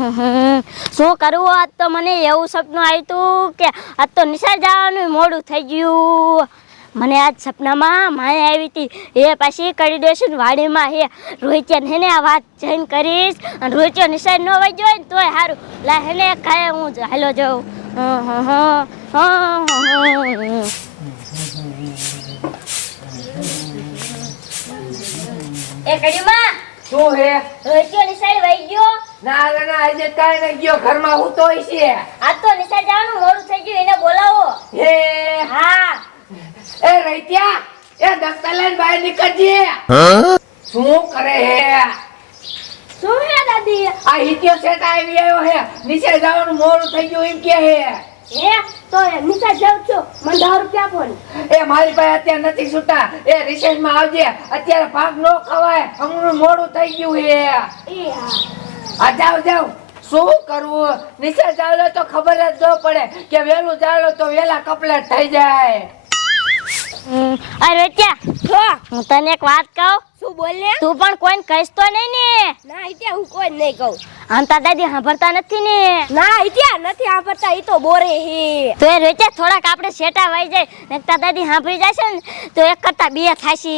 શું કરવું? આજ તો મને એવું સપનું આવ્યું હતું કે આજ તો નિશાળ જવાનું મોડું થઈ ગયું. મને આજ સપનામાં માયા આવી હતી. એ પાછી કરી દેશું વાડીમાં હે રોહિત્યા હેને આ વાત જઈને કરીશ અને રોહિત્યો નિશાળ ન વાગ્યો હોય ને તોય સારું. લા હેને ખાય હું હાલો જાઉં. એ કડીમાં શું હે? રોહિત્યો નિશાળ વાગ્યો? ના આજે કાઈ ન ગયો, ઘરમાં હું તોય છે. આજ તો નિશાળ જવાનું મોડું થઈ ગયું, એને બોલાવો. હે હા એ રૈત્યા, એ દફતર લઈને બહાર નીકળજે. શું કરે હે? શું હે દાદી? આ હિત્યો સેટ આવી આવ્યો હે, નીચે જવાનું મોડું થઈ ગયું એમ કે હે. હે તો નિશાળ જાઉં છું, મને 10 રૂપિયા આપો ને. એ મારી પાસે અત્યારે નથી છૂટા, એ રિસેસમાં આવજે, અત્યારે ભાગ નો ખવાય, હમણાં મોડું થઈ ગયું હે. એ હા આ જાવ શું કરવું? નીચે જાવ તો ખબર જ ન પડે કે વેલું જાવ તો વેલા કપલેટ થઈ જાય. અરે ત્યાં હું તને એક વાત કહું. શું બોલ ને? તું પણ કોઈને કહીશ તો નહીં ને? ના ઇત્યા હું કોઈ નહીં કહું. આમ તા દાદી સાંભળતા નથી ને? ના ઇત્યા નથી સાંભળતા, ઈ તો બોરે હે. તો એ રોચ્યા થોડાક આપણે શેટા વાઈ જાય ને તા દાદી સાંભળી જશે ને તો એક કરતા બે થાશે.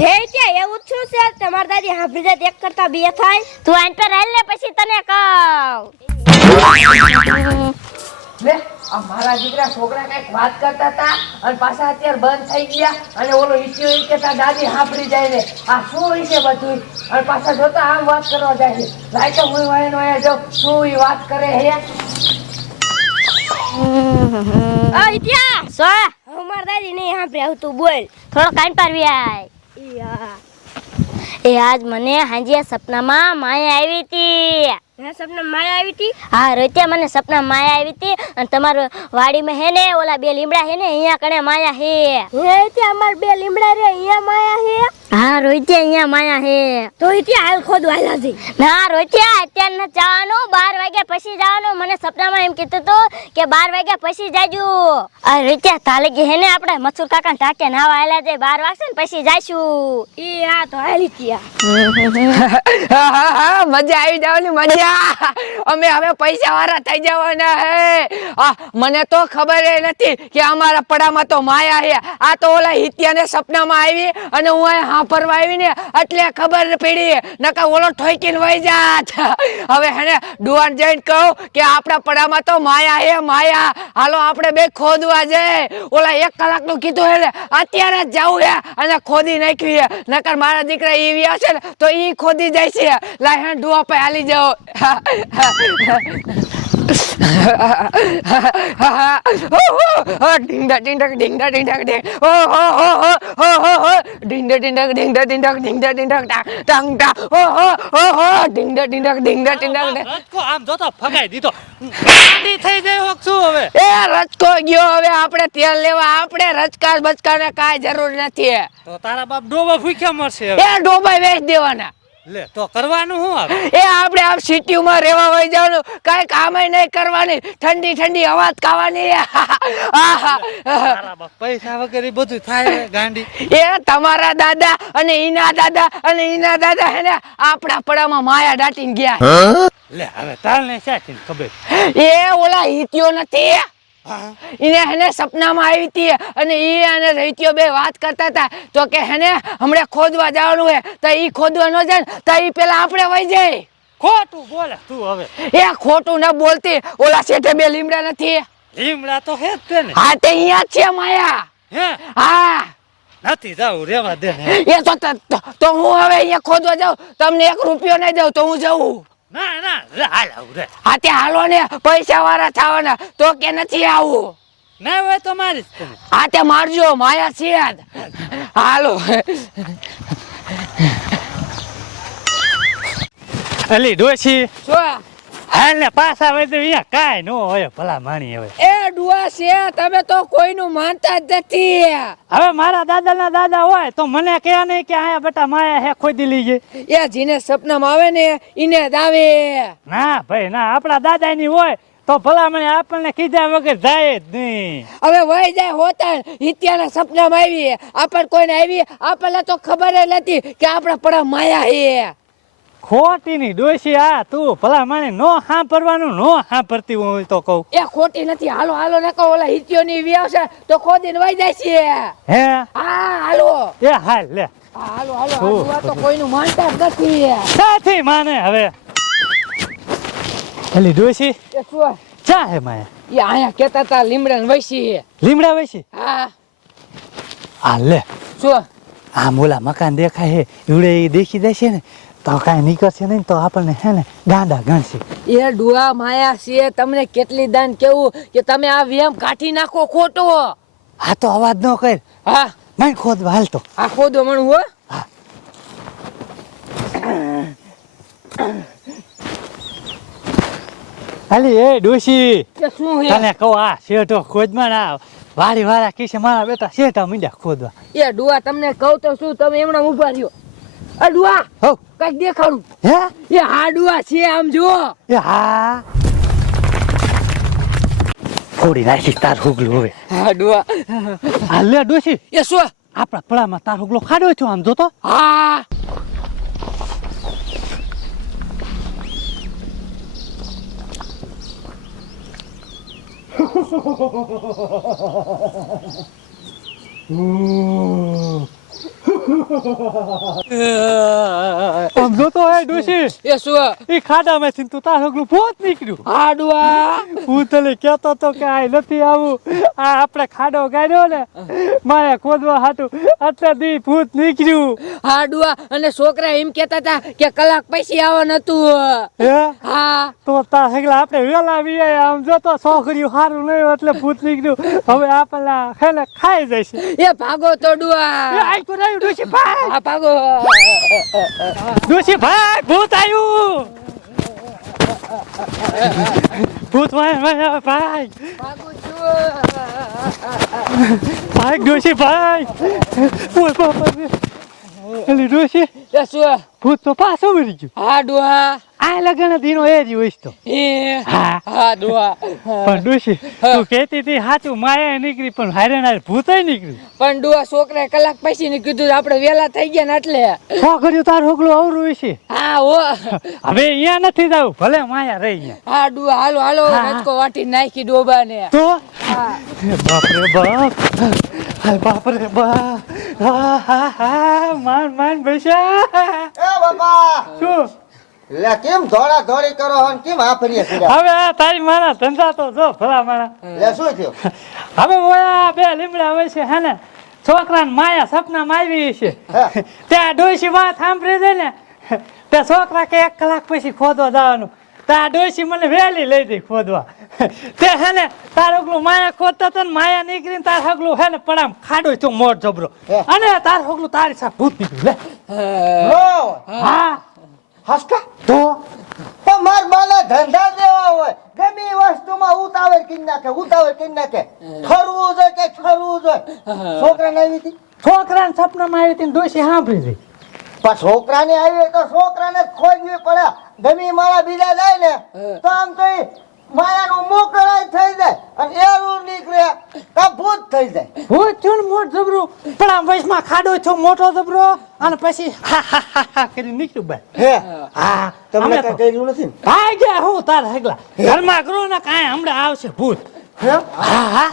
હે ઇત્યા એવું જ શું છે? તમાર દાદી સાંભળી જાય એક કરતા બે થાય? તું આઈન પર હાલ ને પછી તને કહું. લે આ મારા દીકરા છોકરા કઈક વાત કરતા હતા અને પાછા અત્યારે બંધ થઈ ગયા અને ઓલો ઈચ્યો ઈ કે તા દાદી સાંભળી જાય ને આ શું ઈ છે બધું અને પાછા જોતા આમ વાત કરવા જાય છે. લાય તો હું વાયનો આયા જાઉં શું ઈ વાત કરે હે. આ ઇત્યા સો અમાર દાદી નહીં સાંભળે, આવ તું બોલ. થોડો કાઈન પર આય. ઈ હા એ આજ મને હાંજે સપનામાં માયા આવી હતી. હે સપના માયા આવી હતી? હા રોત્યા મને સપના માયા આવી હતી અને તમારો વાડીમાં હે ને ઓલા બે લીમડા હે ને અહીંયા કણે માયા હે. હે ઇત્યા અમાર બે લીમડા રે અહીંયા માયા હે? હા રોત્યા અહીંયા માયા હે. તો ઇત્યા હાલ ખોદ વાલા જઈ. ના રોત્યા અત્યારે ન જવાનું, 12 વાગ્યા પછી જવાનું. મને સપનામાં એમ કીધું તું કે 12 વાગ્યા પછી જાજુ. આ રોત્યા તાલે કે હે ને આપણે મથુર કાકા ટાકે નાવા આલ્યા જાય 12 વાગશે ને પછી જાશું. ઈ હા તો હાલ ઇત્યા. મજા આવી જવાની મજા. અમે હવે પૈસા વાળા થઈ જવાના હે. મને તો ખબર નથી કે અમારા પડામાં તો માયા હે. આ તો ઓલા હિત્યાને સપનામાં આવી અને હું આ હાંફરવા આવી ને એટલે ખબર પડી, નકા ઓલો ઠોકીને વઈ જાત. હવે હેને ડુવાન જઈને કહું કે આપણા પડામાં તો માયા હે માયા, હાલો આપણે બે ખોદવા જાય. ઓલા 1 કલાકનું કીધું હે અત્યારે જ જવું હે અને ખોદી નાખવી હે, નકર મારા દીકરા ઈવી આવશે ને તો ઈ ખોદી જાય છે. લાય હે ડુવા પે હાલી જાઓ. ઢીંડા ઢીંડા ઢીંડા ઢીંડા ઢીંડા ઓ હો હો હો હો હો ઢીંડા ઢીંડા ઢીંડા ઢીંડા ઢીંડા ઢીંડા ટાંગ ટા ઓ હો હો હો ઢીંડા ઢીંડા ઢીંડા ઢીંડા. રચકો આમ જોતો ફગાઈ દીધો. ગાડી થઈ જાય શું હવે? એ રચકો ગયો, હવે આપણે તેલ લેવા, આપણે રચકા બચકાને કાંઈ જરૂર નથી. તો તારા બાપ ડોબા ભૂખ્યા મરશે હવે. એ ડોબા વેચ દેવાના. લે તો કરવાનું શું હવે? એ આપણે આમ સિટીમાં રહેવા વઈ જવાનું, કાંઈ કામ નહીં કરવાની, ઠંડી ઠંડી હવા ખાવાની. તારા બાપ પૈસા વગર ઈ બધું થાય ગાંડી. એ તમારા દાદા અને ઈના દાદા હે ને આપણા પડામાં માયા દાટીને ગયા. લે હવે તારને સાચી ખબર. એ ઓલા હિત્યો નથી, એને હેને સપનામાં આવી હતી અને ઈ અને રૈત્યો બે વાત કરતા હતા તો કે હેને હમણે ખોદવા જવાનું હે તો ઈ ખોદવા ન જાય ને તો ઈ પેલા આપણે વઈ જાય. ખોટું બોલે તું હવે. એ ખોટું ન બોલતી, ઓલા શેઠે બે લીમડા નથી? લીમડા તો હે જ તે ને. હા તે અહીંયા જ છે માયા. હે હા નથી જાવું, રેવા દે ને. એ તો હું હવે અહીંયા ખોદવા જાઉં, તમને 1 રૂપિયો નહીં દઉં તો હું જઉં. ના ના રે હાલ આવું રે. હા તે હાલો ને, પૈસા વાળા થવાના તો કે નથી આવું. ના હોય તો મારી જ તને. હા તે મારજો, માયા છે જ. હાલો. અલી ડોશી શું? હાલ ને પાછા હોય તો અહીંયા કાંઈ નો હોય ભલા માણી હવે. એ ડુઆ છે, તમે તો કોઈનું માનતા જ નથી. હવે મારા દાદાના દાદા હોય તો મને કહે નહીં કે આયા બેટા માયા હે ખોદી લીજે. એ જીને સપનામાં આવે ને ઈને જ આવે. ના ભાઈ ના, આપણા દાદાની હોય તો ભલા મને આપણને કીધા વગર જાય જ નહીં. હવે વહી જાય હોતા હિત્યાના સપનામાં આવી, આપણને કોઈને આવી આપણને તો ખબર જ નથી કે આપણા પડા માયા હે. ખોટી ની ડોશી આ તું ભલા માણે નો સાંભળવાનું નો સાંભળતી હોય તો કહું. એ ખોટી નથી. હાલો હાલો ને કહો ઓલા હિત્યો ની વ્યાવ છે તો ખોદીને વહી જાય છે. હે હા હાલો. એ હાલ લે હા, હાલો હાલો હાલો. આ તો કોઈનું માનતા જ નથી. સાથી માને હવે એલી ડોશી એ શું ચા હે માયા એ આયા કેતા તા લીમડા વૈસી. લીમડા વેસી હા આ લે શું આ મોલા મકાન દેખાય હે એવડે એ દેખી દેશે ને તો કાંઈ નીકળશે નહીં તો આપણને હે ને ગાંડા ગણશે. એ ડુઆ માયા છે તમને કેટલી દાન કેવું કે તમે આ વેમ કાઢી નાખો ખોટો. આ તો અવાજ ન કર હા મને ખોદવા હાલ તો. આ ખોદો મણ હો. હાલી એ ડોશી કે શું હે તને કહું આ શેઠો ખોદમાં ના વારી વારા કિસે મારા બેટા શેઠા મીંડા ખોદવા. એ ડુઆ તમને કહું તો શું તમે એમણા ઉભા રહ્યો. આ ડુઆ હો કઈક દેખાડું. હે એ હા ડુઆ છે આમ જો. એ હા થોડી નાખી તાર હુગલું હવે. હા ડુઆ હા લે ડોશી એ શું આપણા પડામાં તાર હુગલો ખાડો છો આમ જોતો. હા આમ જોતો હે ડોશી એ શું એ ખાડામાંથી તું તાર હુગલું ભૂત નીકળ્યું. હા ડુઆ હું તને કહેતો તો કે આ નથી આવું આ આપણે ખાડો ગાડ્યો ને માયા ખોદવા હાટું એટલે દી ભૂત નીકળ્યું. હા ડુઆ અને છોકરા એમ કેતા હતા કે કલાક પછી આવવાનું હતું. હે હા તો તાર હગલા આપણે વેલા આવી આમ જોતો છોકરીઓ સારું નહીં એટલે ભૂત નીકળ્યું. હવે આપણને હે ને ખાઈ જશે. એ ભાગો તો ડુઆ. આઈ તો રહ્યું ડોશી ભાઈ હા ભાગો. ડોશી ભાઈ ભૂત આવ્યું. ભૂત ભાઈ ભાઈ ભાગો છું. ભાઈ ડોશી ભાઈ ઓય બાપા રે. એલી ડોશી એ શું ભૂત તો પાછો મરી ગયું. હા ડુઆ. આ લગન દીનો એ જ હોય તો. એ હા હા ડુઆ. પણ ડોશી તું કહેતી હતી સાચું માયા નીકળી પણ હારે ના ભૂતય નીકળ્યું. પણ ડુઆ છોકરાએ કલાક પછી ને કીધું આપણે વેલા થઈ ગયા ને એટલે. છોકરીઓ તાર હોગલો અવરું છે. હા હો. હવે અહીંયા નથી જવું ભલે માયા રહી ગયા. હા ડુઆ હાલો હાલો હા. રચકો વાટી નાખી ડોબા ને. તો હા બાપ રે બાપ હાય બાપ રે બાપ હા હા હા માન બેસા. એ બાપા શું લે કેમ દોડા દોડી કરો હો ને કેમ આફરીએ કર્યા હવે આ તારી મારા ધંધા તો જો ભલા મારા. લે શું થયું હવે ઓયા બે લીમડા હોય છે હે ને છોકરાને માયા સપનામાં આવી છે. હે. ત્યાં ડોશી વાત સાંભળી દે ને તે છોકરા કે 1 કલાક પછી ખોદવા જવાનું ત્યાં ડોશી મને વહેલી લઈ દઈ ખોદવા. તે હે ને તાર હગલું માયા ખોદતા હતા ને માયા નીકળીને તાર હગલું હે ને પડામ ખાડો તો મોટ જબરો હે. અને તાર હગલું તારી સાથે ભૂત નીકળ્યું લે. લો હા હસકા તો તો માર માલે ધંધા દેવા હોય ગમે ઈ વસ્તુમાં ઉતાવળ કરી નાખે ઠરવું જોઈએ કે ઠરવું જોઈએ છોકરાને આવી હતી છોકરાને સપનામાં આવી હતી ને ડોશી સાંભળી હતી. પણ છોકરાને આવી હોય તો છોકરાને જ ખોજવી પડે ગમે ઈ મારા બીજા જાય ને તો આમ તો ઈ માયાનું મોકળાઈ થઈ જાય અને એરું નીકળે તો ભૂત થઈ જાય ભૂત થયું ને મોટ જબરું પણ આમ વયસમાં ખાડો થયો મોટો જબરો અને પછી હા હા હા હા કરી નીકળ્યું ભાઈ. હે હા તમને અમે કઈ તો કર્યું નથી ને ભાગ્યા હું તાર હગલા ઘરમાં કરો ને કાંઈ હમણાં આવશે ભૂત. હે હા હા